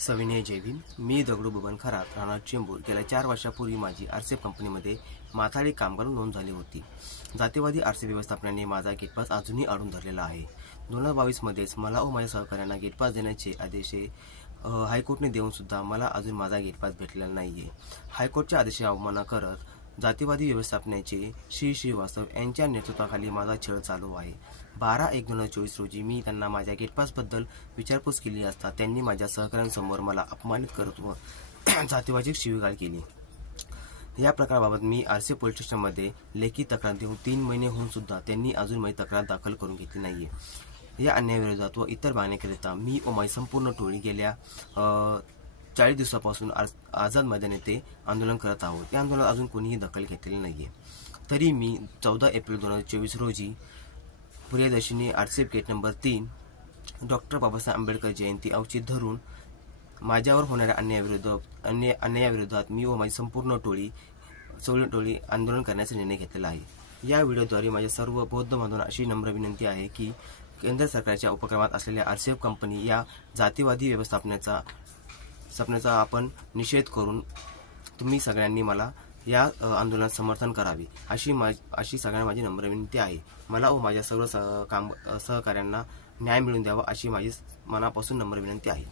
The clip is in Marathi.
सविनय जय भीम। मी दगडू बबन खरात राहणार चेंबूर गेल्या 4 वर्षापूर्वी माझी आरसीएफ कंपनीमध्ये माथाडी कामगार नोंद झाली होती। जातीवादी आरसीएफ व्यवस्थापनाने माझा गेटपास अजूनही अडून धरलेला आहे। 2022 मध्येच मला व माझ्या सहकाऱ्यांना गेटपास देण्याचे आदेश हायकोर्टने देऊन सुद्धा मला अजून माझा गेटपास भेटलेला नाहीये। हायकोर्टच्या आदेशाची अवमानना करत जातीवादी व्यवस्थापनाचे श्री श्रीवास्तव यांच्या नेतृत्वाखाली माझा छळ चालू आहे। 12/1/2024 रोजी मी त्यांना माझ्या गेटपासबद्दल विचारपूस केली असता त्यांनी माझ्या सहकाऱ्यांसमोर मला अपमानित करत व जातीवादी शिवीगाळ केली। या प्रकाराबाबत मी आरसीएफ पोलीस स्टेशनमध्ये लेखी तक्रार देऊन 3 महिने होऊन सुद्धा त्यांनी अजून माझी तक्रार दाखल करून घेतली नाहीये। या अन्यायाविरोधात व इतर मागण्यांकरिता मी व माझी संपूर्ण टोळी गेल्या 40 दिवसापासून आझाद मैदान येथे आंदोलन करत आहोत। या आंदोलनात अजून कोणीही दखल घेतलेली नाहीये। तरी मी 14 एप्रिल 2024 रोजी Priyadarshini RCF gate number 3 doctor Babasaheb Ambedkar जयंती औचित्य धरून माझ्यावर होणाऱ्या अन्यायाविरोधात मी व माझी संपूर्ण टोळी आंदोलन करण्याचा निर्णय घेतलेला आहे। या व्हिडिओद्वारे माझ्या सर्व बौद्ध बांधवांना अशी नम्र विनंती आहे की केंद्र सरकारच्या उपक्रमात असलेल्या आरसीएफ कंपनी या जातीवादी व्यवस्थापनाचा आपण निषेध करून तुम्ही सगळ्यांनी मला या आंदोलनात समर्थन करावे अशी सगळ्यांना माझी नम्र विनंती आहे। मला व माझ्या सर्व सहकाऱ्यांना न्याय मिळवून द्यावा अशी माझी मनापासून नम्र विनंती आहे।